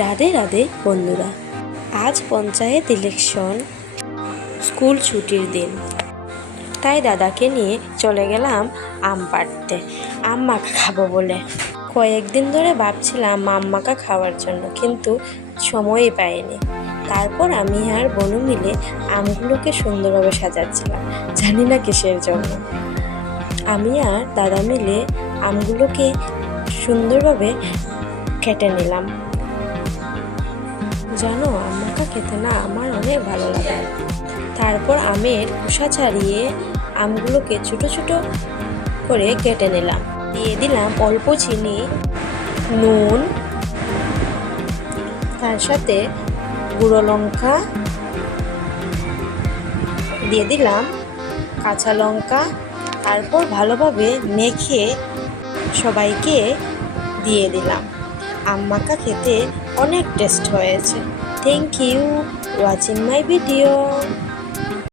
রাধে রাধে বন্ধুরা, আজ panchayat election, school ছুটির দিন। তাই দাদাকে নিয়ে চলে গেলাম আম পাড়তে, আম মাখা খাবো বলে। কয়েকদিন ধরে ভাবছিলাম আম মাখা খাওয়ার জন্য, কিন্তু সময়ই পাইনি। তারপর আমি আর বনু মিলে আমগুলোকে সুন্দরভাবে সাজাচ্ছিলাম, জানি না কিসের জন্য। আমি আর দাদা মিলে আমগুলোকে সুন্দরভাবে কেটে নিলাম। জানো, আম মাখা খেতে না আমার অনেক ভালো লাগে। তারপর আমের খোসা ছাড়িয়ে আমগুলোকে ছোট ছোট করে কেটে নিলাম। দিয়ে দিলাম অল্প চিনি, নুন, তার সাথে গুঁড়ো লঙ্কা, দিয়ে দিলাম কাঁচা লঙ্কা। তারপর ভালোভাবে মেখে সবাইকে দিয়ে দিলাম। আম মাখা খেতে অনেক টেস্ট হয়েছে। Thank you watching my video.